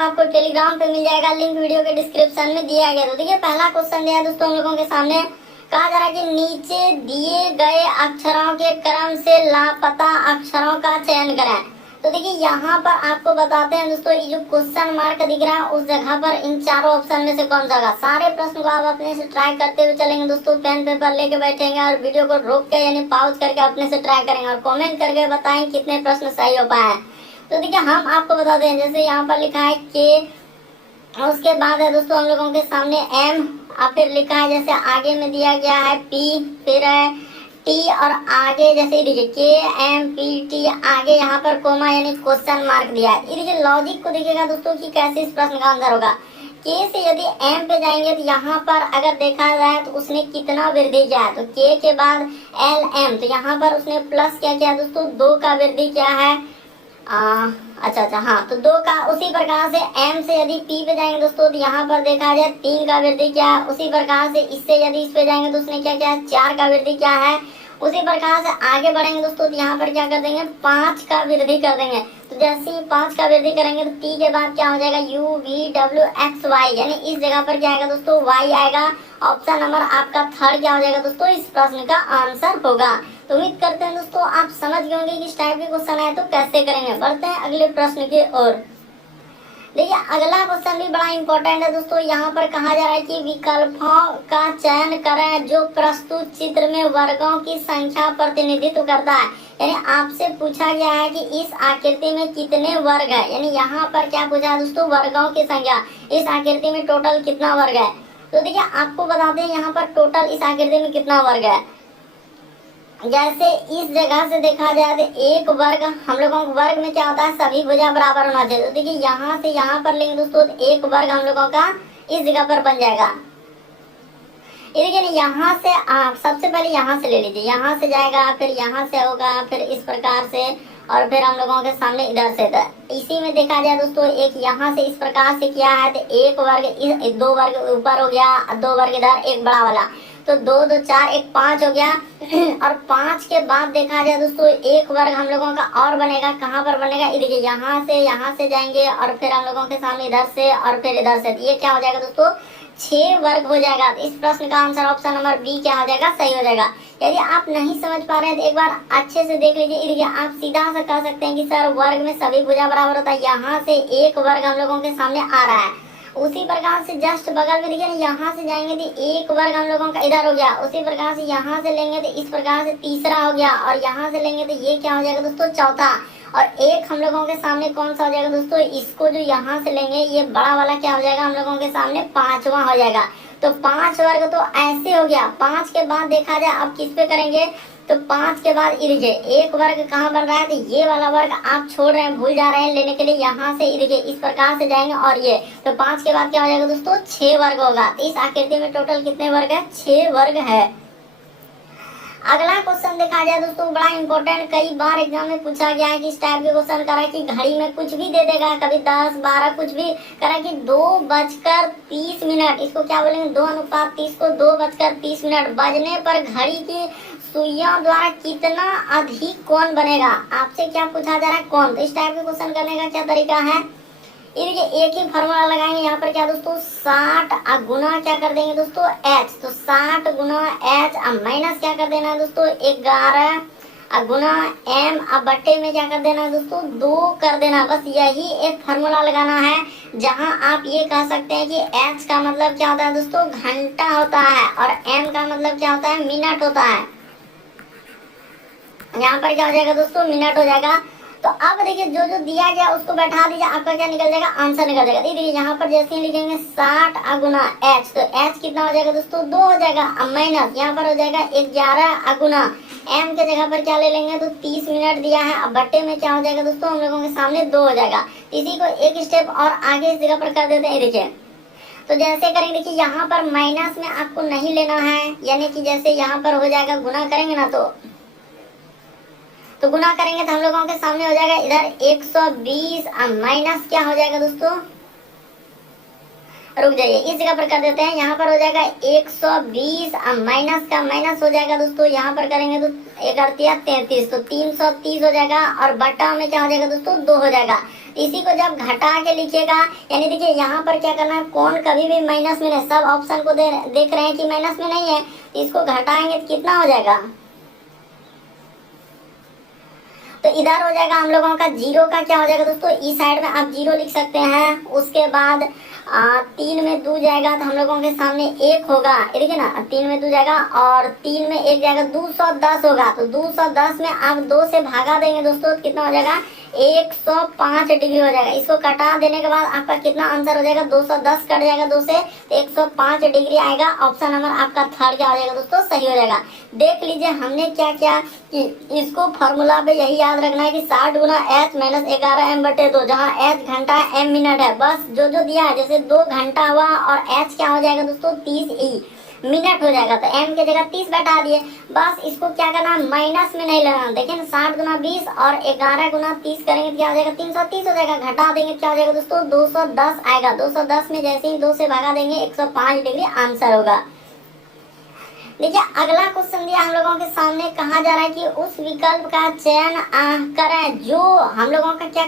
आपको टेलीग्राम पे मिल जाएगा, लिंक वीडियो के डिस्क्रिप्शन में दिया गया। तो देखिए पहला क्वेश्चन दिया है दोस्तों हम लोगों के सामने, कहा जा रहा है कि नीचे दिए गए अक्षरों के क्रम से लापता अक्षरों का चयन करें। तो देखिए यहाँ पर आपको बताते हैं दोस्तों, ये जो क्वेश्चन मार्क दिख रहा है उस जगह पर इन चारों ऑप्शन में से कौन सा होगा। सारे प्रश्न को आप अपने से ट्राई करते हुए चलेंगे दोस्तों, पेन पेपर लेके बैठेंगे और वीडियो को रोक के यानी पॉज करके अपने से ट्राई करेंगे और कमेंट करके बताएं कितने प्रश्न सही हो पाए। तो देखिए हम आपको बताते हैं, जैसे यहाँ पर लिखा है के, उसके बाद है दोस्तों हम लोगों के सामने एम, और फिर लिखा है जैसे आगे में दिया गया है पी, फिर है टी और आगे जैसे देखिए के एम पी टी, आगे यहाँ पर कोमा यानी क्वेश्चन मार्क दिया है। ये देखिए लॉजिक को देखिएगा दोस्तों कि कैसे इस प्रश्न का आंसर होगा। के से यदि एम पे जाएंगे तो यहाँ पर अगर देखा जाए तो उसने कितना वृद्धि किया है, तो के के बाद एल एम, तो यहाँ पर उसने प्लस क्या किया दोस्तों, 2 का वृद्धि किया है। अच्छा हाँ, तो 2 का। उसी प्रकार से m से यदि p पे जाएंगे दोस्तों तो यहाँ पर देखा जाए 3 का वृद्धि क्या है। उसी प्रकार से इससे यदि इस पे जाएंगे तो उसने क्या किया है, 4 का वृद्धि क्या है। उसी प्रकार से आगे बढ़ेंगे दोस्तों तो यहाँ पर क्या कर देंगे, 5 का वृद्धि कर देंगे। तो जैसे ही 5 का वृद्धि करेंगे तो t के बाद क्या हो जाएगा, u v w x y, यानी इस जगह पर क्या आएगा दोस्तों, y आएगा। ऑप्शन नंबर आपका थर्ड क्या हो जाएगा दोस्तों, इस प्रश्न का आंसर होगा। तो उम्मीद करते हैं दोस्तों आप समझ गए होंगे कि इस टाइप के क्वेश्चन आए तो कैसे करेंगे। बढ़ते हैं अगले प्रश्न की ओर। देखिए अगला क्वेश्चन भी बड़ा इंपॉर्टेंट है दोस्तों। यहाँ पर कहा जा रहा है कि विकल्पों का चयन करें जो प्रस्तुत चित्र में वर्गों की संख्या प्रतिनिधित्व करता है। यानी आपसे पूछा गया है कि इस आकृति में कितने वर्ग है, यानी यहाँ पर क्या पूछा है दोस्तों, वर्गों की संख्या। इस आकृति में टोटल कितना वर्ग है। तो देखिए आपको बताते हैं यहाँ पर टोटल इस आकृति में कितना वर्ग है। जैसे इस जगह से देखा जाए तो एक वर्ग, हम लोगों को वर्ग में क्या होता है, सभी भुजा बराबर होना चाहिए। तो देखिए यहाँ से यहाँ पर लेंगे दोस्तों तो एक वर्ग हम लोगों का इस जगह पर बन जाएगा। ये देखिए यहाँ से आप सबसे पहले यहाँ से ले लीजिए, यहाँ से जाएगा, फिर यहाँ से होगा, फिर इस प्रकार से, और फिर हम लोगों के सामने इधर से था। इसी में देखा जाए दोस्तों एक यहाँ से इस प्रकार से किया है तो एक वर्ग, 2 वर्ग ऊपर हो गया, 2 वर्ग इधर, एक बड़ा वाला, तो 2 2 4 1 5 हो गया। और 5 के बाद देखा जाए दोस्तों एक वर्ग हम लोगों का और बनेगा। कहाँ पर बनेगा, देखिए यहाँ से जाएंगे और फिर हम लोगों के सामने इधर से और फिर इधर से, ये क्या हो जाएगा दोस्तों, 6 वर्ग हो जाएगा। तो इस प्रश्न का आंसर ऑप्शन नंबर बी क्या हो जाएगा, सही हो जाएगा। यदि आप नहीं समझ पा रहे हैं तो एक बार अच्छे से देख लीजिए। देखिए आप सीधा सा कह सकते हैं कि सर वर्ग में सभी भुजा बराबर होता है, यहाँ से एक वर्ग हम लोगों के सामने आ रहा है। उसी प्रकार से जस्ट बगल में देखिए यहाँ से जाएंगे तो एक वर्ग हम लोगों का इधर हो गया। उसी प्रकार से यहाँ से लेंगे तो इस प्रकार से तीसरा हो गया, और यहाँ से लेंगे तो ये क्या हो जाएगा दोस्तों, चौथा। और एक हम लोगों के सामने कौन सा हो जाएगा दोस्तों, इसको जो यहाँ से लेंगे ये बड़ा वाला क्या हो जाएगा हम लोगों के सामने, 5वां हो जाएगा। तो 5 वर्ग तो ऐसे हो गया। 5 के बाद देखा जाए अब किस पे करेंगे, तो 5 के बाद देखिए एक वर्ग कहाँ बन रहा है, तो ये वाला वर्ग आप छोड़ रहे हैं, भूल जा रहे हैं लेने के लिए। यहाँ से देखिए इस प्रकार से जाएंगे और ये, तो 5 के बाद क्या हो जाएगा दोस्तों, 6 वर्ग होगा। तो इस आकृति में टोटल कितने वर्ग है, 6 वर्ग है। अगला क्वेश्चन देखा जाए दोस्तों बड़ा इंपॉर्टेंट, कई बार एग्जाम में पूछा गया है कि इस टाइप के क्वेश्चन करा कि घड़ी में कुछ भी दे देगा, कभी 10 12 कुछ भी करा कि 2:30, इसको क्या बोलेंगे, 2:30 को 2:30 बजने पर घड़ी की सुइयों द्वारा कितना अधिक कोण बनेगा। आपसे क्या पूछा जा रहा है, कोण। तो इस टाइप के क्वेश्चन करने का क्या तरीका है, ये देखिए एक ही फॉर्मूला लगाएंगे यहाँ पर क्या दोस्तों, 60 गुना क्या कर देंगे दोस्तों, h। तो 60 गुना h माइनस क्या कर देना है दोस्तों, 11 गुना m, अब बट्टे में क्या कर देना है दोस्तों, 2 कर देना। बस यही एक फॉर्मूला लगाना है, जहां आप ये कह सकते हैं कि h का मतलब क्या होता है दोस्तों, घंटा होता है, और m का मतलब क्या होता है, मिनट होता है। यहाँ पर क्या हो जाएगा दोस्तों, मिनट हो जाएगा। तो अब देखिए जो जो दिया गया उसको बैठा दीजिए, आपका क्या निकल जाएगा, आंसर निकल जाएगा। देखिए यहाँ पर जैसे ही लिखेंगे 60 गुना h, तो h कितना हो जाएगा दोस्तों, 2 हो जाएगा। अब माइनस यहाँ पर हो जाएगा 11 गुना m के जगह पर क्या ले लेंगे, तो 30 मिनट दिया है। अब बट्टे में क्या हो जाएगा दोस्तों, हम लोगों के सामने 2 हो जाएगा। इसी को एक स्टेप और आगे इस जगह पर कर देते हैं। देखिए तो जैसे करेंगे, देखिए यहाँ पर माइनस में आपको नहीं लेना है, यानी कि जैसे यहाँ पर हो जाएगा गुना करेंगे ना, तो गुना करेंगे तो हम लोगों के सामने हो जाएगा इधर 120 माइनस क्या हो जाएगा दोस्तों, रुक जाइए इस जगह पर कर देते हैं। यहाँ पर हो जाएगा 120 माइनस का माइनस हो जाएगा दोस्तों, यहाँ पर करेंगे तो 1 33, तो 330 हो जाएगा, और बटा में क्या हो जाएगा दोस्तों, 2 हो जाएगा। इसी को जब घटा के लिखिएगा, यानी देखिए यहाँ पर क्या करना है, कौन कभी भी माइनस में नहीं, सब ऑप्शन को देख रहे हैं कि माइनस में नहीं है, इसको घटाएंगे तो कितना हो जाएगा, तो इधर हो जाएगा हम लोगों का जीरो का क्या हो जाएगा दोस्तों, इस साइड में आप जीरो लिख सकते हैं। उसके बाद 3 में 2 जाएगा तो हम लोगों के सामने 1 होगा, ये देखिए ना, 3 में 2 जाएगा और 3 में 1 जाएगा, 210 होगा। तो 210 में आप 2 से भागा देंगे दोस्तों तो कितना हो जाएगा, 105 डिग्री हो जाएगा। इसको कटा देने के बाद आपका कितना आंसर हो जाएगा, 210 कट जाएगा 2 से, तो 105 डिग्री आएगा। ऑप्शन नंबर आपका थर्ड क्या हो जाएगा दोस्तों, सही हो जाएगा। देख लीजिए हमने क्या किया कि इसको फॉर्मूला पे यही याद रखना है कि 60 गुना h माइनस 11 m/2, जहाँ h घंटा है m मिनट है, बस जो जो दिया है, जैसे 2 घंटा हुआ और h क्या हो जाएगा दोस्तों 30 मिनट हो जाएगा, तो m की जगह 30 बैठा दिए। बस इसको क्या करना, माइनस में नहीं लेना। देखिए ना, 60 गुना 20 और 11 गुना 30 करेंगे तो क्या हो जाएगा, 330 हो जाएगा। घटा देंगे क्या हो जाएगा दोस्तों, 210 आएगा। 210 में जैसे ही 2 से भागा देंगे 105 डिग्री आंसर होगा। देखिए अगला क्वेश्चन दिया हम लोगों के सामने, कहा जा रहा है कि उस विकल्प का चयन करें जो हम लोगों का क्या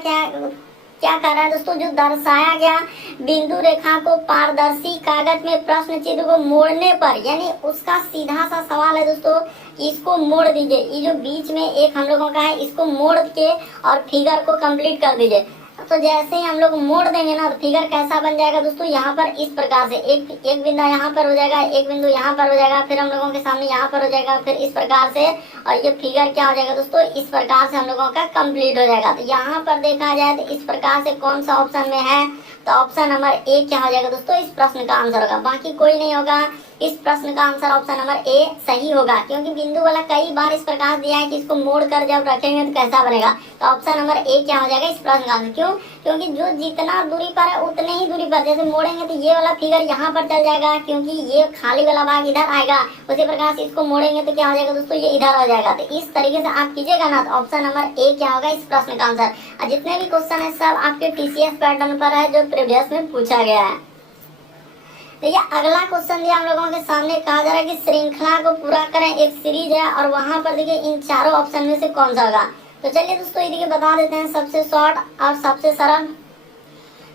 कर रहा है दोस्तों, जो दर्शाया गया बिंदु रेखा को पारदर्शी कागज में प्रश्न चिन्ह को मोड़ने पर, यानी उसका सीधा सा सवाल है दोस्तों, इसको मोड़ दीजिए। ये जो बीच में एक हम लोगों का है, इसको मोड़ के और फिगर को कंप्लीट कर दीजिए। तो जैसे ही हम लोग मोड़ देंगे ना, तो फिगर कैसा बन जाएगा दोस्तों, यहाँ पर इस प्रकार से एक बिंदु यहाँ पर हो जाएगा, एक बिंदु यहाँ पर हो जाएगा, फिर हम लोगों के सामने यहाँ पर हो जाएगा, फिर इस प्रकार से, और ये फिगर क्या हो जाएगा दोस्तों, इस प्रकार से हम लोगों का कंप्लीट हो जाएगा। तो यहाँ पर देखा जाए तो इस प्रकार से कौन सा ऑप्शन में है, तो ऑप्शन नंबर ए क्या हो जाएगा दोस्तों, इस प्रश्न का आंसर होगा, बाकी कोई नहीं होगा। इस प्रश्न का आंसर ऑप्शन नंबर ए सही होगा, क्योंकि बिंदु वाला कई बार इस प्रकार दिया है कि इसको मोड़ कर जब रखेंगे तो कैसा बनेगा। तो ऑप्शन नंबर ए क्या हो जाएगा इस प्रश्न का आंसर। क्यों, क्योंकि जो जितना दूरी पर है उतने ही दूरी पर जैसे मोड़ेंगे तो ये वाला फिगर यहाँ पर चल जाएगा, क्योंकि ये खाली वाला भाग इधर आएगा। उसी प्रकार से इसको मोड़ेंगे तो क्या हो जाएगा दोस्तों, ये इधर हो जाएगा। तो इस तरीके से आप कीजिएगा ना, तो ऑप्शन नंबर ए क्या होगा इस प्रश्न का आंसर। और जितने भी क्वेश्चन है सब आपके TCS पैटर्न पर है, जो प्रीवियस में पूछा गया है। देखिए अगला क्वेश्चन दिया हम लोगों के सामने, कहा जा रहा है कि श्रृंखला को पूरा करें, एक सीरीज है और वहां पर देखिए इन चारों ऑप्शन में से कौन सा होगा। तो चलिए दोस्तों ये देखिए बता देते हैं, सबसे शॉर्ट और सबसे सरल।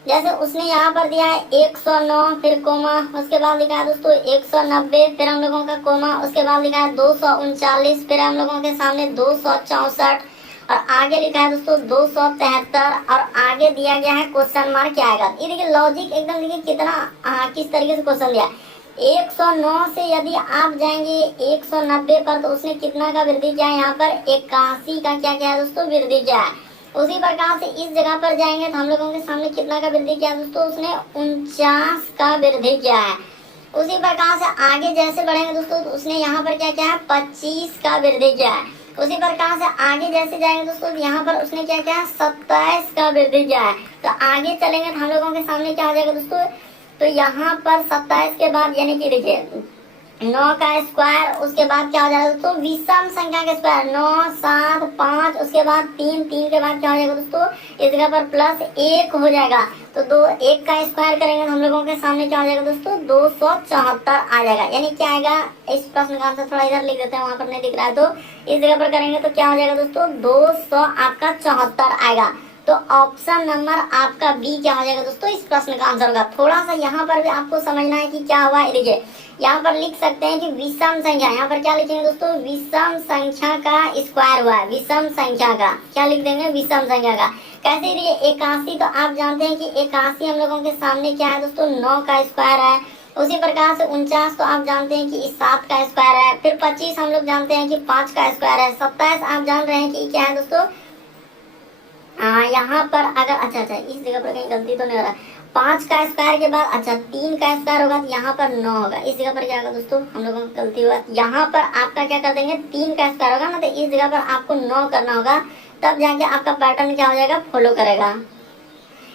जैसे उसने यहाँ पर दिया है 109, फिर कोमा, उसके बाद लिखा है दोस्तों 190, फिर हम लोगों का कोमा, उसके बाद लिखा है 239, फिर हम लोगों के सामने 264 और आगे लिखा है दोस्तों 273 और आगे दिया गया है क्वेश्चन मार्क क्या आएगा। ये देखिए लॉजिक एकदम देखिए कितना किस तरीके से क्वेश्चन दिया। 109 से यदि आप जाएंगे 190 पर, तो उसने कितना का वृद्धि किया है, यहाँ पर 81 का क्या किया है दोस्तों, वृद्धि किया है। उसी प्रकार से इस जगह पर जाएंगे तो हम लोगों के सामने कितना का वृद्धि किया है दोस्तों, उसने 49 का वृद्धि किया है। उसी प्रकार से आगे जैसे बढ़ेंगे दोस्तों, तो उसने यहाँ पर क्या किया है, 25 का वृद्धि किया है। उसी प्रकार से आगे जैसे जाएंगे दोस्तों, यहाँ पर उसने क्या किया है, 27 का वृद्धि किया है। तो आगे चलेंगे तो हम लोगों के सामने क्या हो जाएगा दोस्तों, तो यहाँ पर 27 के बाद यानी कि देखिए 9 का स्क्वायर, उसके बाद क्या हो जाएगा दोस्तों, विषम संख्या का स्क्वायर, 9 7 5, उसके बाद 3 के बाद क्या हो जाएगा दोस्तों, इस जगह पर +1 हो जाएगा। तो 1 का स्क्वायर करेंगे तो हम लोगों के सामने क्या हो जाएगा दोस्तों, 274 आ जाएगा। यानी क्या आएगा इस प्रश्न का आंसर, थोड़ा इधर लिख देते हैं, वहां पर नहीं दिख रहा है, तो इस जगह पर करेंगे तो क्या हो जाएगा दोस्तों, 274 आएगा। तो ऑप्शन नंबर आपका बी क्या हो जाएगा दोस्तों, इस प्रश्न का आंसर होगा। थोड़ा सा यहाँ पर भी आपको समझना है कि क्या हुआ। देखिए यहाँ पर लिख सकते हैं कि विषम संख्या, यहाँ पर क्या लिखेंगे दोस्तों, विषम संख्या का स्क्वायर हुआ है। विषम संख्या का क्या लिख देंगे, विषम संख्या का। कैसे, देखिए 81, तो आप जानते हैं कि 81 हम लोगों के सामने क्या है दोस्तों, 9 का स्क्वायर है। उसी प्रकार से 49 तो आप जानते हैं कि 7 का स्क्वायर है। फिर 25 हम लोग जानते हैं कि 5 का स्क्वायर है। 27 आप जान रहे हैं कि क्या है दोस्तों, यहाँ पर अगर अच्छा इस जगह पर कहीं गलती तो नहीं हो रहा, 5 का स्क्वायर के बाद 3 का स्क्वायर होगा तो यहाँ पर 9 होगा। इस जगह पर क्या होगा दोस्तों, हम लोगों को गलती हुआ, यहाँ पर आपका क्या कर देंगे, 3 का स्क्वायर होगा ना, तो इस जगह पर आपको 9 करना होगा, तब जाके आपका पैटर्न क्या हो जाएगा, फॉलो करेगा।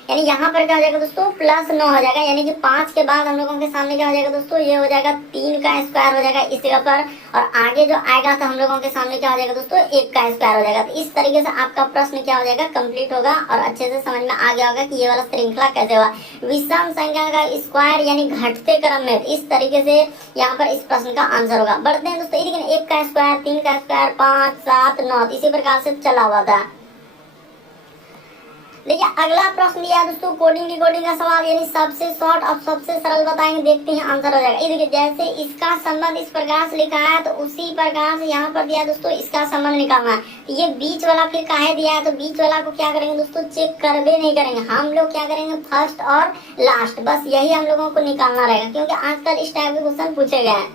यानी यहाँ पर क्या हो जाएगा दोस्तों, +9 हो जाएगा। यानी कि 5 के बाद हम लोगों के सामने क्या हो जाएगा दोस्तों, ये हो जाएगा 3 का स्क्वायर हो जाएगा इस जगह पर, और आगे जो आएगा तो हम लोगों के सामने क्या हो जाएगा दोस्तों, 1 का स्क्वायर हो जाएगा। तो इस तरीके से आपका प्रश्न क्या हो जाएगा, कंप्लीट होगा और अच्छे से समझ में आ गया होगा कि ये वाला श्रृंखला कैसे हुआ। विषम संख्या का स्क्वायर यानी घटते क्रम में, इस तरीके से यहाँ पर इस प्रश्न का आंसर होगा। बढ़ते हैं दोस्तों, लेकिन 1 का स्क्वायर, 3 का स्क्वायर, 5 7 9 इसी प्रकार से चला हुआ था। देखिए अगला प्रश्न दिया है दोस्तों कोडिंग डिकोडिंग का सवाल, यानी सबसे शॉर्ट और सबसे सरल बताएंगे, देखते हैं आंसर हो जाएगा। ये देखिए जैसे इसका संबंध इस प्रकार से लिखा है तो उसी प्रकार से यहाँ पर दिया है दोस्तों इसका संबंध निकालना है। ये बीच वाला फिर काहे दिया है, तो बीच वाला को क्या करेंगे दोस्तों, चेक करबे नहीं करेंगे, हम लोग क्या करेंगे फर्स्ट और लास्ट, बस यही हम लोगों को निकालना रहेगा, क्योंकि आजकल इस टाइप के क्वेश्चन पूछे गए हैं।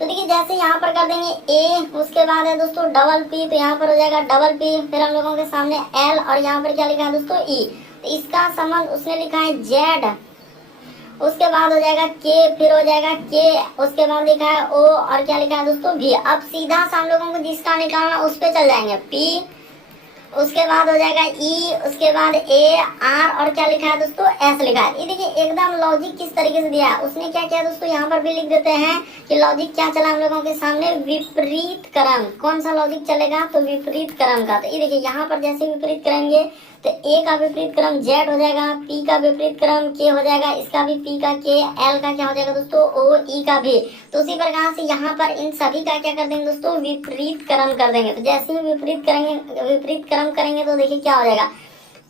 तो देखिए जैसे यहाँ पर कर देंगे ए, उसके बाद है दोस्तों डबल पी, तो यहाँ पर हो जाएगा डबल पी, फिर हम लोगों के सामने एल, और यहाँ पर क्या लिखा है दोस्तों ई, तो इसका संबंध उसने लिखा है जेड, उसके बाद हो जाएगा के, फिर हो जाएगा के, उसके बाद लिखा है ओ, और क्या लिखा है दोस्तों भी। अब सीधा से हम लोगों को जिसका निकालना उस पे चल जाएंगे, पी, उसके बाद हो जाएगा ई, उसके बाद ए आर, और क्या लिखा है दोस्तों एस लिखा है। ये देखिए एकदम लॉजिक किस तरीके से दिया है, उसने क्या किया दोस्तों, यहाँ पर भी लिख देते हैं कि लॉजिक क्या चला हम लोगों के सामने, विपरीत क्रम। कौन सा लॉजिक चलेगा, तो विपरीत क्रम का। तो ये देखिए यहाँ पर जैसे विपरीत करेंगे तो ए का विपरीत क्रम जेड हो जाएगा, पी का विपरीत क्रम के हो जाएगा, इसका भी पी का के, एल का क्या हो जाएगा दोस्तों ओ, ई का भी। तो उसी प्रकार से यहाँ पर इन सभी का क्या कर देंगे दोस्तों, विपरीत क्रम कर देंगे। तो जैसे ही विपरीत क्रम करेंगे तो देखिए क्या हो जाएगा,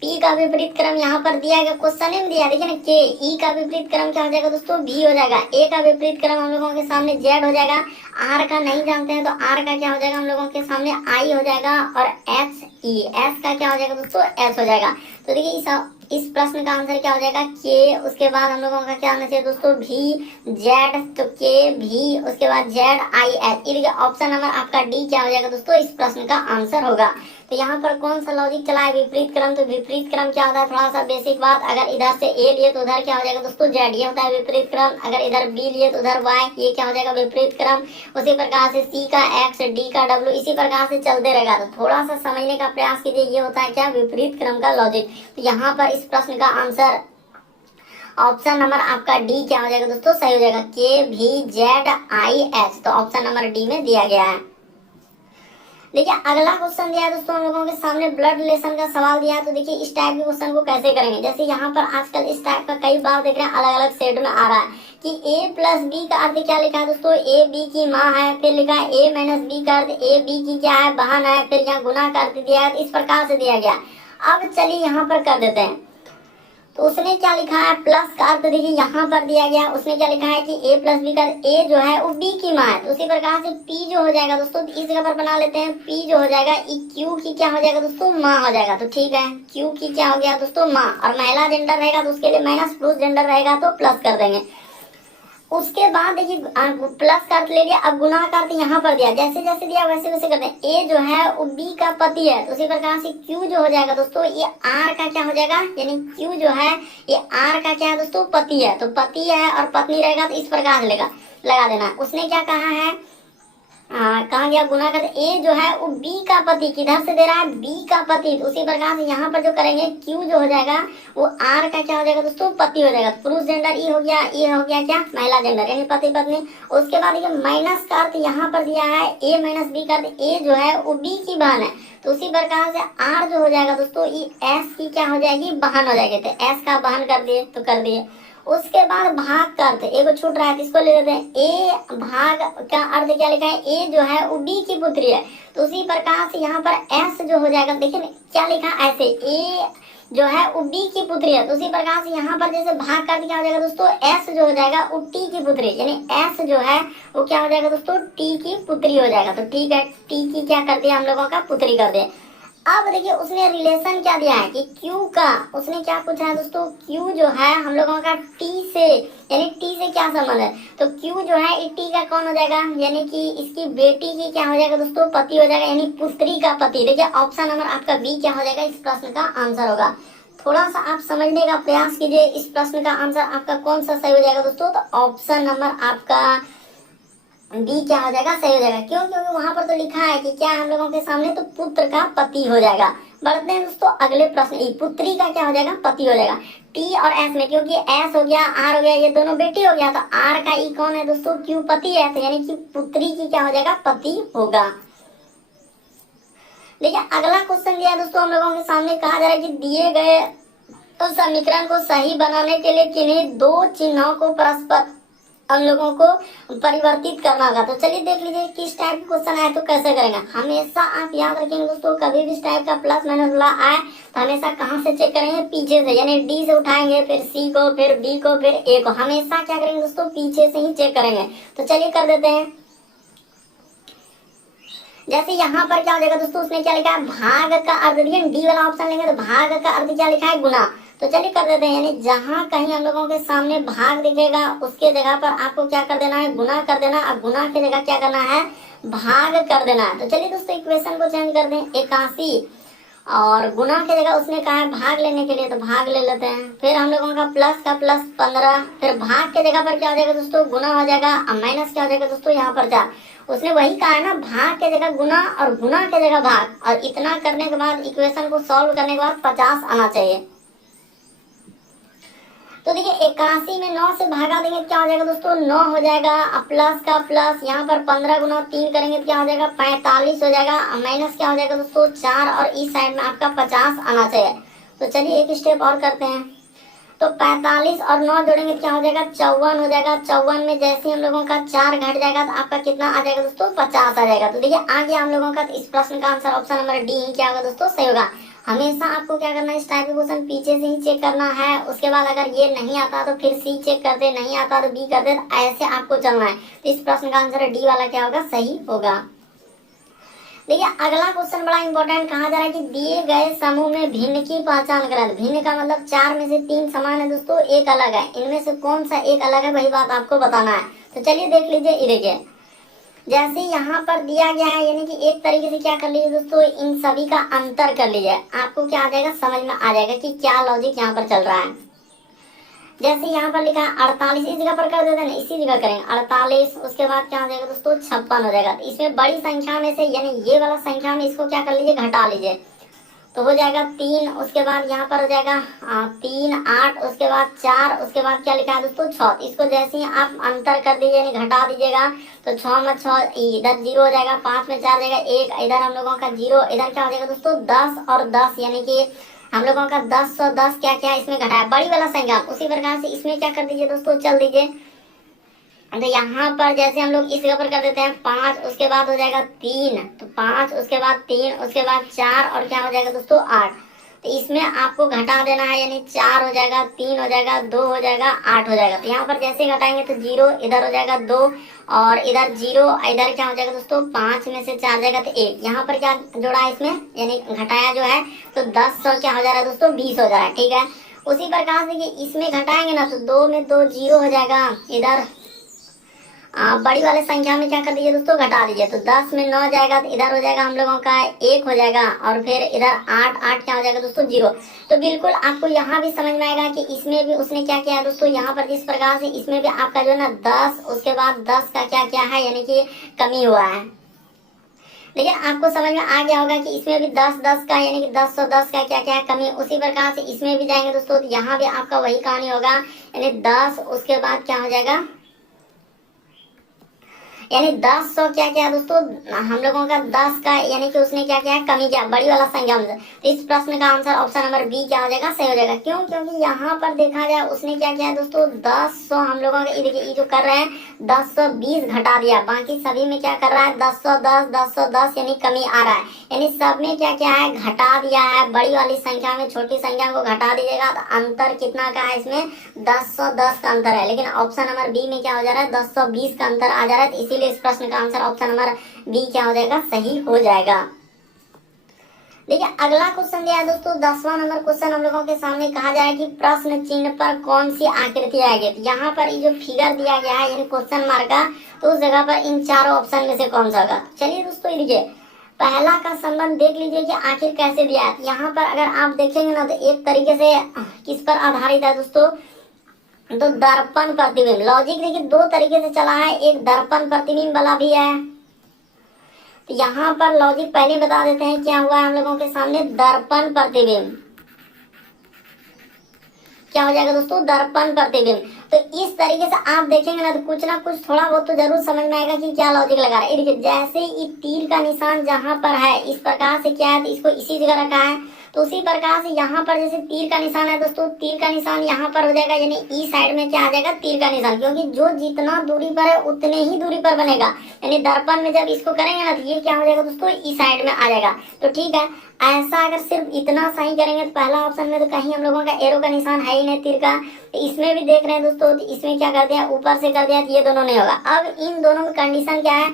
पी का विपरीत क्रम यहाँ पर दिया गया, क्वेश्चन में दिया देखिए ना के, ई का विपरीत क्रम क्या हो जाएगा दोस्तों भी हो जाएगा, ए का विपरीत क्रम हम लोगों के सामने जेड हो जाएगा, आर का नहीं जानते हैं तो आर का क्या हो जाएगा हम लोगों के सामने आई हो जाएगा, और एच ई, एस का क्या हो जाएगा दोस्तों एस हो जाएगा। तो देखिए इस प्रश्न का आंसर क्या हो जाएगा के, उसके बाद हम लोगों का क्या आना चाहिए दोस्तों भी जेड, तो के भी, उसके बाद जेड आई एच। ये देखिए ऑप्शन नंबर आपका डी क्या हो जाएगा दोस्तों इस प्रश्न का आंसर होगा। तो यहाँ पर कौन सा लॉजिक चला है, विपरीत क्रम। तो विपरीत क्रम क्या होता है, थोड़ा सा बेसिक बात, अगर इधर से ए लिए तो उधर क्या हो जाएगा दोस्तों जेड, ये होता है विपरीत क्रम। अगर इधर बी लिए तो उधर वाई, ये क्या हो जाएगा विपरीत क्रम। उसी प्रकार से सी का एक्स, डी का डब्ल्यू, इसी प्रकार से चलते रहेगा। तो थोड़ा सा समझने का प्रयास कीजिए, ये होता है क्या विपरीत क्रम का लॉजिक। तो यहाँ पर इस प्रश्न का आंसर ऑप्शन नंबर आपका डी क्या हो जाएगा दोस्तों सही हो जाएगा, के भी जेड आई एच। तो ऑप्शन नंबर डी में दिया गया है। देखिए अगला क्वेश्चन दिया है दोस्तों हम लोगों के सामने, ब्लड रिलेशन का सवाल दिया है। तो देखिए इस टाइप के क्वेश्चन को कैसे करेंगे, जैसे यहाँ पर आजकल इस टाइप का कई बार देख रहे हैं अलग अलग सेट में आ रहा है कि a प्लस बी का अर्थ क्या लिखा है दोस्तों, ए बी की माँ है, फिर लिखा है a माइनस बी का अर्थ ए बी की क्या है बहन है, फिर यहाँ गुना का अर्थ दिया है, इस प्रकार से दिया गया। अब चलिए यहाँ पर कर देते हैं। तो उसने क्या लिखा है, प्लस का अर्थ देखिए यहाँ पर दिया गया, उसने क्या लिखा है कि a प्लस बी का a जो है वो b की माँ है। तो उसी प्रकार से p जो हो जाएगा दोस्तों इस जगह पर बना लेते हैं, p जो हो जाएगा q की क्या हो जाएगा दोस्तों माँ हो जाएगा। तो ठीक है q की क्या हो गया दोस्तों माँ, और महिला जेंडर रहेगा तो उसके लिए माइनस, पुरुष जेंडर रहेगा तो प्लस कर देंगे। उसके बाद देखिए प्लस का अर्थ ले लिया, अब गुना का अर्थ यहाँ पर दिया, जैसे जैसे दिया वैसे वैसे करते हैं। ए जो है वो बी का पति है, तो उसी प्रकार से क्यू जो हो जाएगा दोस्तों ये आर का क्या हो जाएगा, यानी क्यू जो है ये आर का क्या है दोस्तों पति है। तो पति है और पत्नी रहेगा तो इस प्रकार से लगा देना। उसने क्या कहा है, कहा गया गुना कर, ए जो है वो बी का पति किधर से दे रहा है, बी का पति। तो उसी प्रकार से यहाँ पर जो करेंगे क्यू जो हो जाएगा वो आर का क्या हो जाएगा दोस्तों पति हो जाएगा। पुरुष जेंडर ई हो गया, ये हो गया क्या महिला जेंडर यानी पति पत्नी। उसके बाद ये माइनस का अर्थ यहाँ पर दिया है, ए माइनस बी का अर्थ ए जो है वो बी की बहन है। तो उसी प्रकार से आर जो हो जाएगा दोस्तों ये एस की क्या हो जाएगी बहन हो जाएगी। तो एस का बहन कर दिए तो कर दिए। उसके बाद भाग का अर्थ एक छूट रहा है, इसको ले लेते हैं। ए भाग का अर्थ क्या लिखा है, ए जो है वो बी की पुत्री है। तो उसी प्रकार से यहाँ पर एस जो हो जाएगा, देखिए क्या लिखा ऐसे, ए जो है वो बी की पुत्री है। तो उसी प्रकार से यहाँ पर जैसे भाग का अर्थ क्या हो जाएगा दोस्तों, एस जो हो जाएगा वो टी की पुत्री, यानी एस जो है वो क्या हो जाएगा दोस्तों टी की पुत्री हो जाएगा। तो ठीक है टी की क्या कर दिया हम लोगों का पुत्री कर दिया। अब देखिए उसने रिलेशन क्या दिया है कि Q का, उसने क्या पूछा है दोस्तों, Q जो है हम लोगों का T से, यानी T से क्या संबंध है। तो Q जो है T का कौन हो जाएगा, यानी कि इसकी बेटी की क्या हो जाएगा दोस्तों पति हो जाएगा, यानी पुत्री का पति। देखिए ऑप्शन नंबर आपका बी क्या हो जाएगा इस प्रश्न का आंसर होगा। थोड़ा सा आप समझने का प्रयास कीजिए, इस प्रश्न का आंसर आपका कौन सा सही हो जाएगा दोस्तों। तो ऑप्शन नंबर आपका बी क्या हो जाएगा सही हो जाएगा। क्यों, क्योंकि वहां पर तो लिखा है कि क्या हम लोगों के सामने, तो पुत्र का पति हो जाएगा। बढ़ते हैं दोस्तों अगले प्रश्न, पुत्री का क्या हो जाएगा पति हो जाएगा। टी और एस में, क्योंकि एस हो गया आर हो गया ये दोनों बेटी हो गया, तो आर का ई कौन है दोस्तों क्यू पति है, तो यानी कि पुत्री की क्या हो जाएगा पति होगा। देखिए अगला क्वेश्चन दिया दोस्तों हम लोगों के सामने, कहा जा रहा है कि दिए गए तो समीकरण को सही बनाने के लिए किन्हीं दो चिन्हों को परस्पर हम लोगों को परिवर्तित करना होगा। तो चलिए देख लीजिए किस टाइप का क्वेश्चन आए तो कैसे करेंगे। हमेशा आप याद रखेंगे दोस्तों, कभी भी इस टाइप का प्लस माइनस वाला आए तो हमेशा कहाँ से चेक करेंगे, पीछे से, यानी डी से उठाएंगे, फिर सी को, फिर बी को, फिर ए को, हमेशा क्या करेंगे दोस्तों, पीछे से ही चेक करेंगे। तो चलिए कर देते हैं। जैसे यहाँ पर क्या हो जाएगा दोस्तों, उसने क्या लिखा है, भाग का अर्थ दिया, डी वाला ऑप्शन लेंगे तो भाग का अर्थ क्या लिखा है, गुना। तो चलिए कर देते हैं, यानी जहां कहीं हम लोगों के सामने भाग दिखेगा उसके जगह पर आपको क्या कर देना है, गुना कर देना। अब गुना की जगह क्या करना है, भाग कर देना है। तो चलिए दोस्तों इक्वेशन को चेंज कर दें, 81 और गुना की जगह उसने कहा है भाग लेने के लिए, तो भाग ले लेते हैं। फिर हम लोगों का प्लस 15, फिर भाग के जगह पर क्या हो जाएगा दोस्तों, गुना हो जाएगा। अब माइनस क्या हो जाएगा दोस्तों, यहाँ पर 4। उसने वही कहा है ना, भाग के जगह गुना और गुना के जगह भाग, और इतना करने के बाद इक्वेशन को सॉल्व करने के बाद 50 आना चाहिए। तो देखिए 81 में 9 से भागा देंगे क्या हो जाएगा दोस्तों, 9 हो जाएगा। अब प्लस का प्लस, यहाँ पर 15 गुना 3 करेंगे तो क्या हो जाएगा, 45 हो जाएगा। माइनस क्या हो जाएगा दोस्तों, 4, और इस साइड में आपका 50 आना चाहिए। तो चलिए एक स्टेप और करते हैं। तो 45 और 9 जोड़ेंगे तो क्या हो जाएगा, 54 हो जाएगा। 54 में जैसे हम लोगों का 4 घट जाएगा तो आपका कितना आ जाएगा दोस्तों, 50 आ जाएगा। तो देखिए आ गया हम लोगों का। इस प्रश्न का आंसर ऑप्शन नंबर डी ही क्या होगा दोस्तों, सही होगा। हमेशा आपको क्या करना है, इस टाइप के क्वेश्चन पीछे से ही चेक करना है। उसके बाद अगर ये नहीं आता तो फिर सी चेक कर दे, नहीं आता तो बी कर दे, ऐसे आपको चलना है। तो इस प्रश्न का आंसर डी वाला क्या होगा, सही होगा। देखिए अगला क्वेश्चन बड़ा इंपॉर्टेंट, कहा जा रहा है कि दिए गए समूह में भिन्न की पहचान करें। भिन्न का मतलब 4 में से 3 समान है दोस्तों, एक अलग है। इनमें से कौन सा एक अलग है, वही बात आपको बताना है। तो चलिए देख लीजिए। ये देखिए जैसे यहाँ पर दिया गया है, यानी कि एक तरीके से क्या कर लीजिए दोस्तों, इन सभी का अंतर कर लीजिए। आपको क्या आ जाएगा, समझ में आ जाएगा कि क्या लॉजिक यहाँ पर चल रहा है। जैसे यहाँ पर लिखा है 48, इस जगह पर कर देते हैं, इसी जगह करेंगे 48। उसके बाद क्या हो जाएगा दोस्तों, 56 हो जाएगा। तो इसमें बड़ी संख्या में से, यानी ये वाला संख्या में इसको क्या कर लीजिए, घटा लीजिए, तो हो जाएगा 3। उसके बाद यहाँ पर हो जाएगा 3, 8, उसके बाद 4, उसके बाद क्या लिखा है दोस्तों, 6। इसको जैसे ही आप अंतर कर दीजिए, यानी घटा दीजिएगा, तो 6 में 6, इधर 0 हो जाएगा, 5 में 4 जाएगा 1, इधर हम लोगों का 0, इधर क्या हो जाएगा दोस्तों 10 और 10, यानी कि हम लोगों का 10 और 10 क्या क्या इसमें घटाया, बड़ी वाला संख्या। उसी प्रकार से इसमें क्या कर दीजिए दोस्तों, चल दीजिए। तो यहाँ पर जैसे हम लोग इस जगह पर कर देते हैं 5, उसके बाद हो जाएगा 3, तो 5, उसके बाद 3, उसके बाद 4, और क्या हो जाएगा दोस्तों 8। तो इसमें आपको घटा देना है, यानी 4 हो जाएगा, 3 हो जाएगा, 2 हो जाएगा, 8 हो जाएगा। तो यहाँ पर जैसे घटाएंगे तो 0, इधर हो जाएगा 2, और इधर 0, इधर क्या हो जाएगा दोस्तों 5 में से 4 जाएगा तो 1। यहाँ पर क्या जोड़ा है इसमें, यानी घटाया जो है, तो 10 और क्या हो जा रहा है दोस्तों 20 हो जा रहा है, ठीक है। उसी प्रकार से इसमें घटाएंगे ना, तो 2 में 2 0 हो जाएगा, इधर बड़ी वाले संख्या में क्या कर दीजिए दोस्तों, घटा दीजिए, तो 10 में 9 जाएगा, तो इधर हो जाएगा हम लोगों का 1 हो जाएगा, और फिर इधर 8, 8 क्या हो जाएगा दोस्तों 0। तो बिल्कुल आपको यहाँ भी समझ में आएगा कि इसमें भी उसने क्या किया है दोस्तों, यहाँ पर जिस प्रकार से इसमें भी आपका जो है ना 10, उसके बाद 10 का क्या क्या है, यानी कि कमी हुआ है। लेकिन आपको समझ में आ गया होगा कि इसमें भी 10 10 का, यानी कि 10 और 10 का क्या क्या है, कमी। उसी प्रकार से इसमें भी जाएंगे दोस्तों, तो यहाँ भी आपका वही कहानी होगा, यानी 10, उसके बाद क्या हो जाएगा, यानी 10 सौ क्या क्या दोस्तों, हम लोगों का 10 का, यानी कि उसने क्या क्या है, कमी क्या, बड़ी वाला संख्या में। तो इस प्रश्न का आंसर ऑप्शन नंबर बी क्या हो जाएगा, सही हो जाएगा। क्यों, क्योंकि यहाँ पर देखा जाए उसने क्या किया है दोस्तों, 10 हम लोगों का, देखिए ये जो कर रहे हैं 1020 घटा दिया, बाकी सभी में क्या कर रहा है 1010 1010, यानी कमी आ रहा है, यानी सब में क्या क्या है, घटा दिया है। बड़ी वाली संख्या में छोटी संख्या को घटा दीजिएगा तो अंतर कितना का है, इसमें 1010 का अंतर है। लेकिन ऑप्शन नंबर बी में क्या हो जा रहा है, 1020 का अंतर आ जा रहा है। इसीलिए इस प्रश्न का आंसर ऑप्शन नंबर बी क्या हो जाएगा, सही हो जाएगा। देखिए अगला क्वेश्चन दिया है दोस्तों, 10वां नंबर क्वेश्चन हम लोगों के सामने। कहा जाए कि प्रश्न चिन्ह पर कौन सी आकृति आएगी। तो यहाँ पर ये जो फिगर दिया गया है, यानी क्वेश्चन मार्क का, तो उस जगह पर इन चारों ऑप्शन में से कौन सा होगा। चलिए दोस्तों देखिए, पहला का संबंध देख लीजिए कि आखिर कैसे दिया है। यहाँ पर अगर आप देखेंगे ना, तो एक तरीके से किस पर आधारित है दोस्तों, तो दर्पण प्रतिबिंब। लॉजिक देखिए 2 तरीके से चला है, एक दर्पण प्रतिबिंब वाला भी है। तो यहाँ पर लॉजिक पहले बता देते हैं क्या हुआ है हम लोगों के सामने, दर्पण प्रतिबिंब। क्या हो जाएगा दोस्तों, दर्पण प्रतिबिंब। तो इस तरीके से आप देखेंगे ना, तो ना कुछ थोड़ा बहुत तो जरूर समझ में आएगा कि क्या लॉजिक लगा रहा है। देखिए जैसे ही तीर का निशान जहां पर है, इस प्रकार से क्या है, तो इसको इसी जगह रखा है, तो उसी प्रकार से यहाँ पर जैसे तीर का निशान है दोस्तों, तीर का निशान यहाँ पर हो जाएगा, यानी ई साइड में क्या आ जाएगा, तीर का निशान, क्योंकि जो जितना दूरी पर है उतने ही दूरी पर बनेगा। यानी दर्पण में जब इसको करेंगे ना तो ये क्या हो जाएगा दोस्तों, ई साइड में आ जाएगा। तो ठीक है, ऐसा अगर सिर्फ इतना सही करेंगे तो पहला ऑप्शन में तो कहीं हम लोगों का एरो का निशान है ही नहीं तीर का, तो इसमें भी देख रहे हैं दोस्तों, तो इसमें क्या कर दिया, ऊपर से कर दिया, तो ये दोनों नहीं होगा। अब इन दोनों में कंडीशन क्या है,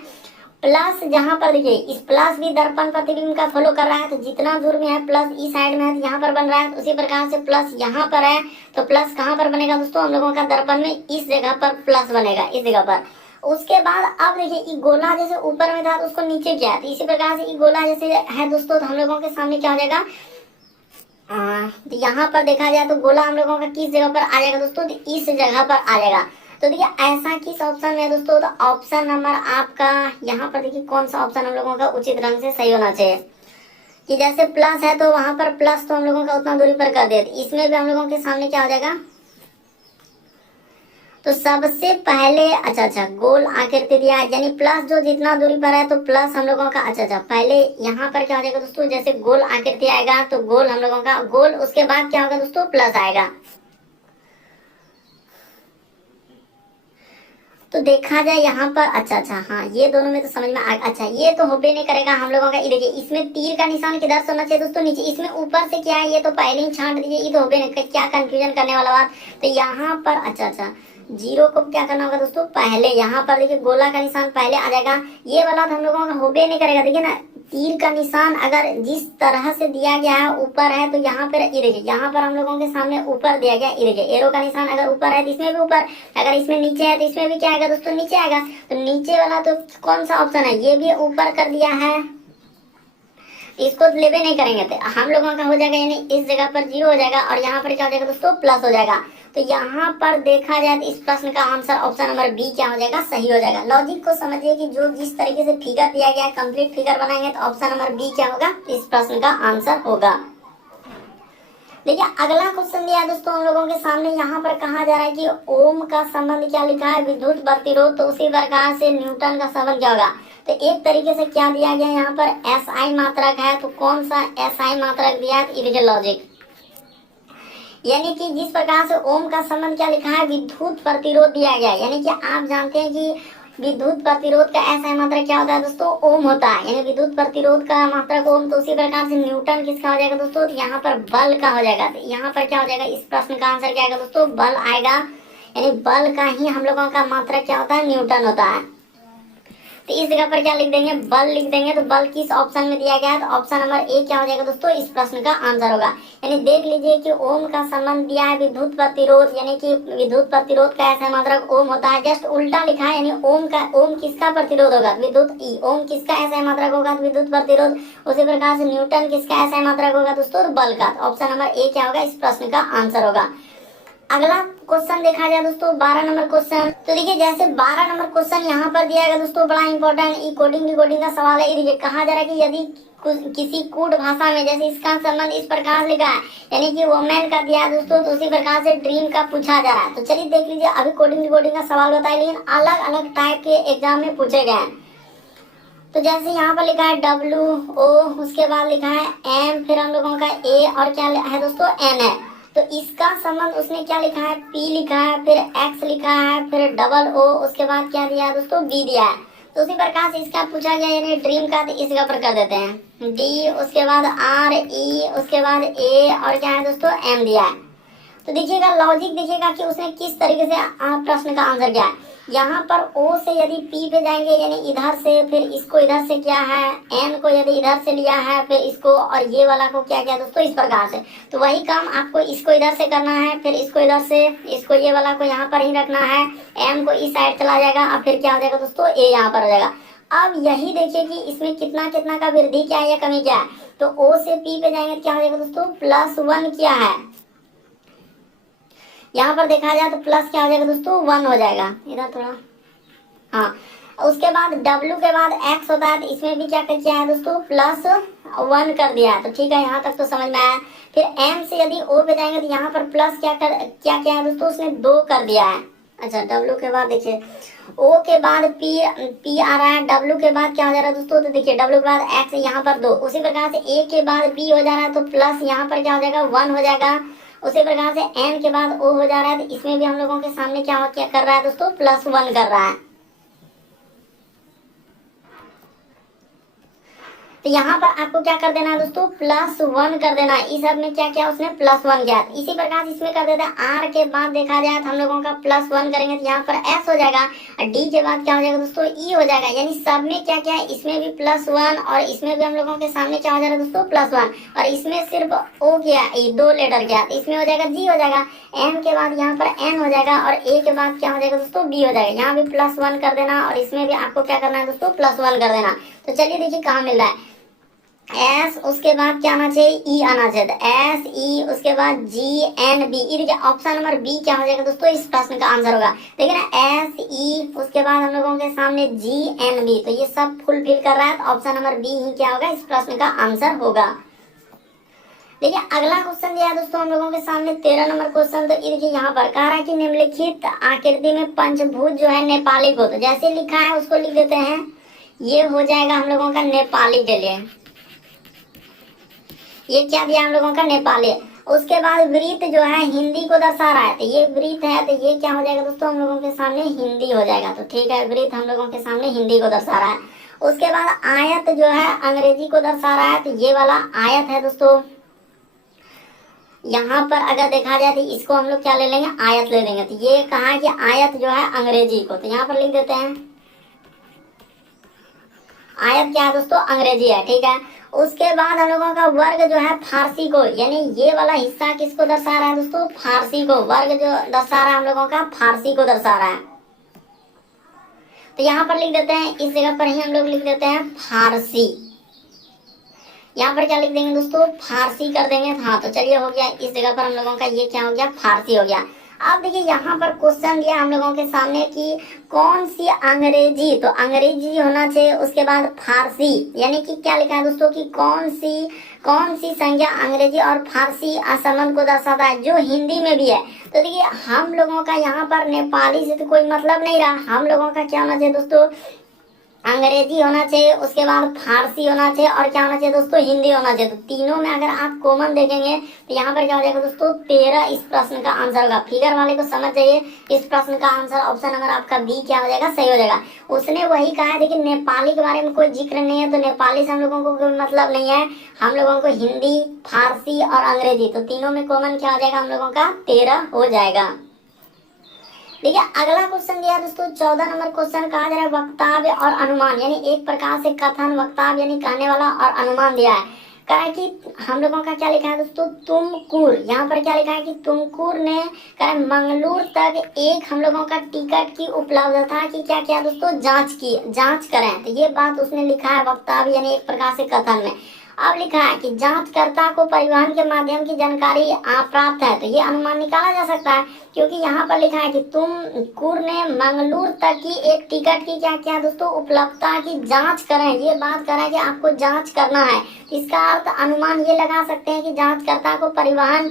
प्लस जहां पर देखिए इस प्लस भी दर्पण प्रतिबिंब का फॉलो कर रहा है, तो जितना दूर में है प्लस ई साइड में है तो यहाँ पर बन रहा है। तो उसी प्रकार से प्लस यहाँ पर है तो प्लस कहाँ पर बनेगा दोस्तों, हम लोगों का दर्पण में इस जगह पर प्लस बनेगा, इस जगह पर। उसके बाद अब देखिए ये गोला जैसे ऊपर में था तो उसको नीचे किया, तो इसी प्रकार से ये गोला जैसे है दोस्तों, तो हम लोगों के सामने क्या हो जाएगा, तो यहाँ पर देखा जाए तो गोला हम लोगों का किस जगह पर आ जाएगा दोस्तों, तो इस जगह पर आ जाएगा। तो देखिए ऐसा किस ऑप्शन में दोस्तों, तो ऑप्शन नंबर आपका यहाँ पर देखिए कौन सा ऑप्शन हम लोगों का उचित ढंग से सही होना चाहिए, कि जैसे प्लस है तो वहां पर प्लस तो हम लोगों का उतना दूरी पर कर दे, इसमें भी हम लोगों के सामने क्या हो जाएगा, तो सबसे पहले अच्छा गोल आकृति दिया है, यानी प्लस जो जितना दूरी पर है तो प्लस हम लोगों का अच्छा पहले यहाँ पर क्या हो जाएगा दोस्तों, जैसे गोल आकृति आएगा तो गोल हम लोगों का गोल, उसके बाद क्या होगा दोस्तों, प्लस आएगा। तो देखा जाए यहाँ पर अच्छा हाँ ये दोनों में तो समझ में आ, अच्छा ये तो होबे नहीं करेगा हम लोगों का। ये देखिए इसमें तीर का निशान किधर से होना चाहिए दोस्तों, नीचे, इसमें ऊपर से क्या है ये तो पहले ही छांट दीजिए, ये तो होबे नहीं, क्या कंफ्यूजन करने वाला बात। तो यहाँ पर अच्छा जीरो को क्या करना होगा दोस्तों, पहले यहाँ पर देखिए गोला का निशान पहले आ जाएगा, ये वाला तो हम लोगों का होबे नहीं करेगा। देखिए ना तीर का निशान अगर जिस तरह से दिया गया है ऊपर है तो यहाँ पर ये देखिए यहाँ पर हम लोगों के सामने ऊपर दिया गया, ये देखिए एरो का निशान अगर ऊपर है तो इसमें भी ऊपर, अगर इसमें नीचे है तो इसमें भी क्या आएगा दोस्तों, नीचे आएगा। तो नीचे वाला तो कौन सा ऑप्शन है, ये भी ऊपर कर दिया है, इसको लेवे नहीं करेंगे तो हम लोगों का हो जाएगा, यानी इस जगह पर जीरो हो जाएगा और यहाँ पर क्या हो जाएगा दोस्तों, प्लस हो जाएगा। तो यहाँ पर देखा जाए तो इस प्रश्न का आंसर ऑप्शन नंबर बी क्या हो जाएगा, सही हो जाएगा। लॉजिक को समझिए कि जो जिस तरीके से फिगर दिया गया है कंप्लीट फिगर बनाएंगे तो ऑप्शन नंबर बी क्या होगा, इस प्रश्न का आंसर होगा। देखिए अगला क्वेश्चन दिया है दोस्तों हम लोगों के सामने, यहाँ पर कहा जा रहा है कि ओम का संबंध क्या लिखा है, विद्युत प्रतिरोध, तो उसी प्रकार से न्यूटन का संबंध क्या होगा। तो एक तरीके से क्या दिया गया यहाँ पर एसआई मात्रक है, तो कौन सा एसआई मात्रक दिया है, तो लॉजिक, यानी कि जिस प्रकार से ओम का संबंध क्या लिखा है, विद्युत प्रतिरोध दिया गया है, यानी कि आप जानते हैं कि विद्युत प्रतिरोध का एसआई मात्रक क्या होता है दोस्तों, ओम होता है, यानी विद्युत प्रतिरोध का मात्रक ओम। तो उसी प्रकार से न्यूटन किसका हो जाएगा दोस्तों, तो यहाँ पर बल का हो जाएगा। तो यहाँ पर क्या हो जाएगा, इस प्रश्न का आंसर क्या आएगा दोस्तों, बल आएगा, यानी बल का ही हम लोगों का मात्रक क्या होता है, न्यूटन होता है। तो इस जगह पर क्या लिख देंगे, बल लिख देंगे। तो बल किस ऑप्शन में दिया गया है, तो ऑप्शन नंबर ए क्या हो जाएगा दोस्तों, इस प्रश्न का आंसर होगा। यानी देख लीजिए कि ओम का संबंध दिया है विद्युत प्रतिरोध, यानी कि विद्युत प्रतिरोध का ऐसा मात्रक ओम होता है, जस्ट उल्टा लिखा है, यानी ओम किसका प्रतिरोध होगा, विद्युत ई, ओम किसका ऐसा मात्रक होगा, विद्युत प्रतिरोध। उसी प्रकार से न्यूटन किसका ऐसा मात्रक होगा दोस्तों, बल का। ऑप्शन नंबर ए क्या होगा, इस प्रश्न का आंसर होगा। अगला क्वेश्चन देखा जाए दोस्तों 12 नंबर क्वेश्चन, तो देखिए जैसे 12 नंबर क्वेश्चन यहाँ पर दिया गया दोस्तों, बड़ा इंपॉर्टेंट ई कोडिंग का सवाल है। देखिए कहा जा रहा है कि यदि किसी कूट भाषा में जैसे इसका संबंध इस प्रकार लिखा है, यानी कि वोमेन का दिया दोस्तों, तो उसी प्रकार से ड्रीम का पूछा जा रहा है। तो चलिए देख लीजिए, अभी कोडिंग का सवाल बताए, लेकिन अलग अलग टाइप के एग्जाम में पूछे गए हैं। तो जैसे यहाँ पर लिखा है WO, उसके बाद लिखा है M, फिर हम लोगों का A और क्या है दोस्तों, N है। तो इसका संबंध उसने क्या लिखा है, P लिखा है, फिर X लिखा है, फिर O, उसके बाद क्या दिया है दोस्तों, B दिया है। तो उसी प्रकार से इसका पूछा गया, यानी ड्रीम का, तो इस जगह पर कर देते हैं D, उसके बाद R, E, उसके बाद A और क्या है दोस्तों, M दिया है। तो देखिएगा लॉजिक देखिएगा कि उसने किस तरीके से प्रश्न का आंसर किया है। यहाँ पर O से यदि P पे जाएंगे, यानी इधर से, फिर इसको इधर से किया है, N को यदि इधर से लिया है, फिर इसको और ये वाला को क्या किया दोस्तों, इस प्रकार से। तो वही काम आपको इसको इधर से करना है, फिर इसको इधर से, इसको ये वाला को यहाँ पर ही रखना है, M को इस साइड चला जाएगा और फिर क्या हो जाएगा दोस्तों, A यहाँ पर हो जाएगा। अब यही देखिए कि इसमें कितना कितना का वृद्धि क्या है या कमी क्या है। तो O से P पे जाएंगे क्या हो जाएगा दोस्तों, +1 क्या है, यहाँ पर देखा जाए तो प्लस क्या हो जाएगा दोस्तों, 1 हो जाएगा, इधर थोड़ा, हाँ। उसके बाद W के बाद X होता है, तो इसमें भी क्या किया है दोस्तों, +1 कर दिया है। तो ठीक है, यहाँ तक तो समझ में आया। फिर M से यदि O पे जाएंगे तो यहाँ पर प्लस क्या है दोस्तों, उसने 2 कर दिया है। अच्छा डब्लू के बाद देखिए ओ के बाद पी आ रहा है, डब्लू के बाद क्या हो जा रहा है दोस्तों, तो देखिए डब्लू के बाद एक्स यहाँ पर 2, उसी प्रकार से ए के बाद बी हो जा रहा है तो प्लस यहाँ पर क्या हो जाएगा 1 हो जाएगा। उसी प्रकार से एन के बाद ओ हो जा रहा है तो इसमें भी हम लोगों के सामने क्या कर रहा है दोस्तों, +1 कर रहा है। तो यहाँ पर आपको क्या कर देना है दोस्तों, +1 कर देना है। इस सब में क्या किया उसने, +1 किया। इसी प्रकार इसमें कर देते हैं आर के बाद देखा जाए तो हम लोगों का +1 करेंगे तो यहाँ पर एस हो जाएगा, और डी के बाद क्या हो जाएगा दोस्तों, ई हो जाएगा। यानी सब में क्या क्या है, इसमें भी +1 और इसमें भी हम लोगों के सामने क्या हो जाएगा दोस्तों, +1, और इसमें सिर्फ ओ किया, 2 लेटर किया तो इसमें हो जाएगा जी हो जाएगा। एम के बाद यहाँ पर एन हो जाएगा और ए के बाद क्या हो जाएगा दोस्तों, बी हो जाएगा। यहाँ भी +1 कर देना और इसमें भी आपको क्या करना है दोस्तों, +1 कर देना। तो चलिए देखिए कहाँ मिल रहा है, एस उसके बाद क्या आना चाहिए, ई आना चाहिए, तो एस ई उसके बाद जी एन बी। ये देखिए ऑप्शन नंबर बी क्या हो जाएगा दोस्तों, इस प्रश्न का आंसर होगा। देखिए ना एस ई उसके बाद हम लोगों के सामने जी एन बी, तो ये सब फुलफिल कर रहा है तो ऑप्शन नंबर बी ही क्या होगा, इस प्रश्न का आंसर होगा। देखिए अगला क्वेश्चन दिया है दोस्तों हम लोगों के सामने 13 नंबर क्वेश्चन। तो ये देखिए यहाँ पर कह रहा है कि निम्नलिखित आकृति में पंचभूत जो है नेपाली को, तो जैसे लिखा है उसको लिख देते हैं। ये हो जाएगा हम लोगों का नेपाली के लिए, ये क्या दिया हम लोगों का, नेपाली। उसके बाद वृत्त जो है हिंदी को दर्शा रहा है, तो ये वृत्त है तो ये क्या हो जाएगा दोस्तों, हम लोगों के सामने हिंदी हो जाएगा। तो ठीक है, वृत्त हम लोगों के सामने हिंदी को दर्शा रहा है। उसके बाद आयत जो है अंग्रेजी को दर्शा रहा है, तो ये वाला आयत है दोस्तों। यहाँ पर अगर देखा जाए तो इसको हम लोग क्या ले लेंगे, आयत ले लेंगे। तो ये कहा है कि आयत जो है अंग्रेजी को, तो यहाँ पर लिख देते हैं आयत क्या है दोस्तों, अंग्रेजी है। ठीक है, उसके बाद हम लोगों का वर्ग जो है फारसी को, यानी ये वाला हिस्सा किसको दर्शा रहा है दोस्तों, फारसी को। वर्ग जो दर्शा रहा है हम लोगों का फारसी को दर्शा रहा है। तो यहाँ पर लिख देते हैं, इस जगह पर ही हम लोग लिख देते हैं फारसी। यहाँ पर क्या लिख देंगे दोस्तों, फारसी कर देंगे। हाँ तो चलिए हो गया, इस जगह पर हम लोगों का ये क्या हो गया, फारसी हो गया। अब देखिए यहाँ पर क्वेश्चन दिया हम लोगों के सामने कि कौन सी अंग्रेजी, तो अंग्रेजी होना चाहिए। उसके बाद फारसी, यानी कि क्या लिखा है दोस्तों कि कौन सी संज्ञा अंग्रेजी और फारसी असंबंध को दर्शाता है, जो हिंदी में भी है। तो देखिए हम लोगों का यहाँ पर नेपाली से तो कोई मतलब नहीं रहा, हम लोगों का क्या होना चाहिए दोस्तों, अंग्रेजी होना चाहिए, उसके बाद फारसी होना चाहिए और क्या होना चाहिए दोस्तों, हिंदी होना चाहिए। तो तीनों में अगर आप कॉमन देखेंगे तो यहाँ पर क्या हो जाएगा दोस्तों, 13 इस प्रश्न का आंसर होगा। फिगर वाले को समझ जाइए, इस प्रश्न का आंसर ऑप्शन नंबर आपका बी क्या हो जाएगा, सही हो जाएगा। उसने वही कहा है, लेकिन नेपाली के बारे में कोई जिक्र नहीं है, तो नेपाली से हम लोगों को कोई मतलब नहीं है। हम लोगों को हिंदी, फारसी और अंग्रेजी, तो तीनों में कॉमन क्या हो जाएगा, हम लोगों का 13 हो जाएगा। देखिए अगला क्वेश्चन दिया दोस्तों 14 नंबर क्वेश्चन, कहा जा रहा है वक्तव्य और अनुमान, यानी एक प्रकार से कथन, वक्तव्य यानी कहने वाला और अनुमान दिया है। कहा है कि हम लोगों का क्या लिखा है दोस्तों, तुमकुर। यहाँ पर क्या लिखा है कि तुमकुर ने कहा मंगलूर तक एक हम लोगों का टिकट की उपलब्धता की क्या किया दोस्तों, जांच करें। तो ये बात उसने लिखा है वक्तव्य यानी एक प्रकार से कथन में। अब लिखा है कि जांचकर्ता को परिवहन के माध्यम की जानकारी प्राप्त है, तो ये अनुमान निकाला जा सकता है, क्योंकि यहाँ पर लिखा है कि तुमकुर ने मंगलूर तक की एक टिकट की क्या किया दोस्तों, उपलब्धता की जांच करें। ये बात कर रहा है कि आपको जांच करना है, इसका अर्थ अनुमान ये लगा सकते हैं कि जांचकर्ता को परिवहन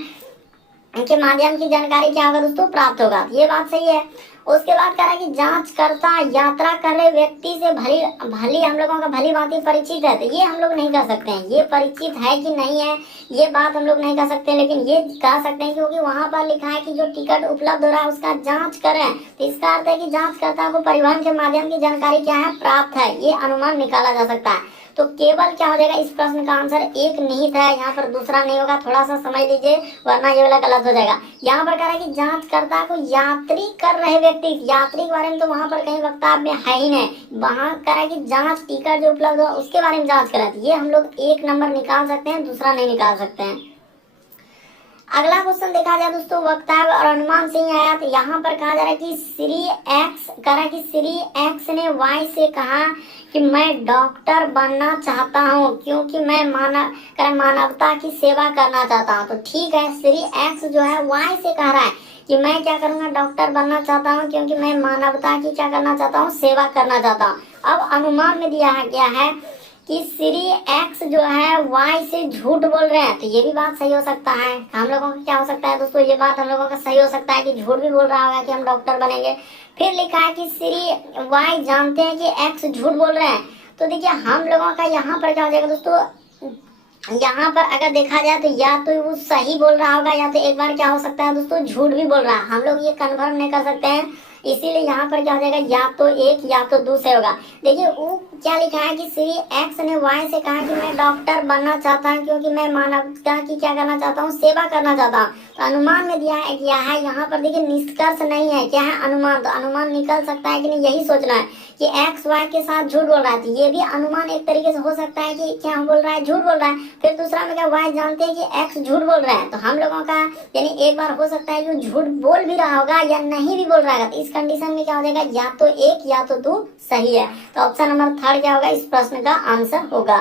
के माध्यम की जानकारी क्या होगा दोस्तों, प्राप्त होगा। ये बात सही है। उसके बाद कह रहा है कि जांचकर्ता यात्रा कर रहे व्यक्ति से भली हम लोगों का भली भांति परिचित है, तो ये हम लोग नहीं कह सकते हैं, ये परिचित है कि नहीं है ये बात हम लोग नहीं कह सकते, लेकिन ये कह सकते हैं क्योंकि वहां पर लिखा है कि जो टिकट उपलब्ध हो रहा है उसका जांच करें, तो इसका अर्थ है कि जांचकर्ता को परिवहन के माध्यम की जानकारी क्या है, प्राप्त है। ये अनुमान निकाला जा सकता है। तो केवल क्या हो जाएगा, इस प्रश्न का आंसर एक निहित है, यहाँ पर दूसरा नहीं होगा, थोड़ा सा समझ लीजिए वरना ये वाला गलत हो जाएगा। यहाँ पर कह रहा है कि जांचकर्ता को यात्री कर रहे व्यक्ति, यात्री के बारे में तो वहां पर कहीं वक्तव्य में है ही नहीं, वहां कह रहा है कि जांच टिकट जो उपलब्ध हो उसके बारे में जांच करें, ये हम लोग एक नंबर निकाल सकते हैं, दूसरा नहीं निकाल सकते हैं। अगला क्वेश्चन देखा जाए दोस्तों वक्तव्य और अनुमान से ही आया, तो यहाँ पर कहा जा रहा है कि श्री एक्स कह रहा है कि श्री एक्स ने वाई से कहा कि मैं डॉक्टर बनना चाहता हूँ क्योंकि मैं मानवता की सेवा करना चाहता हूँ। तो ठीक है, श्री एक्स जो है वाई से कह रहा है कि मैं क्या करूंगा, डॉक्टर बनना चाहता हूँ क्योंकि मैं मानवता की क्या करना चाहता हूँ, सेवा करना चाहता हूँ। अब अनुमान में दिया है क्या है कि श्री एक्स जो है वाई से झूठ बोल रहे हैं, तो ये भी बात सही हो सकता है। हम लोगों का क्या हो सकता है दोस्तों, ये बात हम लोगों का सही हो सकता है कि झूठ भी बोल रहा होगा कि हम डॉक्टर बनेंगे। फिर लिखा है कि श्री वाई जानते हैं कि एक्स झूठ बोल रहे हैं, तो देखिए हम लोगों का यहाँ पर क्या हो जाएगा दोस्तों, यहाँ पर अगर देखा जाए तो या तो वो सही बोल रहा होगा या तो एक बार क्या हो सकता है दोस्तों झूठ भी बोल रहा है। हम लोग ये कंफर्म नहीं कर सकते हैं, इसीलिए यहाँ पर क्या हो जाएगा, या तो एक या तो दूसरे होगा। देखिए वो क्या लिखा है कि श्री एक्स ने वाई से कहा कि मैं डॉक्टर बनना चाहता हूँ क्योंकि मैं मानवता की क्या करना चाहता हूँ, सेवा करना चाहता हूँ। तो अनुमान में दिया है क्या है यहाँ पर, देखिए निष्कर्ष नहीं है, क्या है अनुमान। तो अनुमान निकल सकता है कि नहीं, यही सोचना है कि एक्स वाई के साथ झूठ बोल रहा है, तो ये भी अनुमान एक तरीके से हो सकता है कि क्या बोल रहा है, झूठ बोल रहा है। फिर दूसरा में क्या वाई जानते हैं कि एक्स झूठ बोल रहा है, तो हम लोगों का यानी एक बार हो सकता है कि झूठ बोल भी रहा होगा या नहीं भी बोल रहा है। तो इस कंडीशन में क्या हो जाएगा, या तो एक या तो दो सही है। तो ऑप्शन नंबर 3 क्या होगा, इस प्रश्न का आंसर होगा।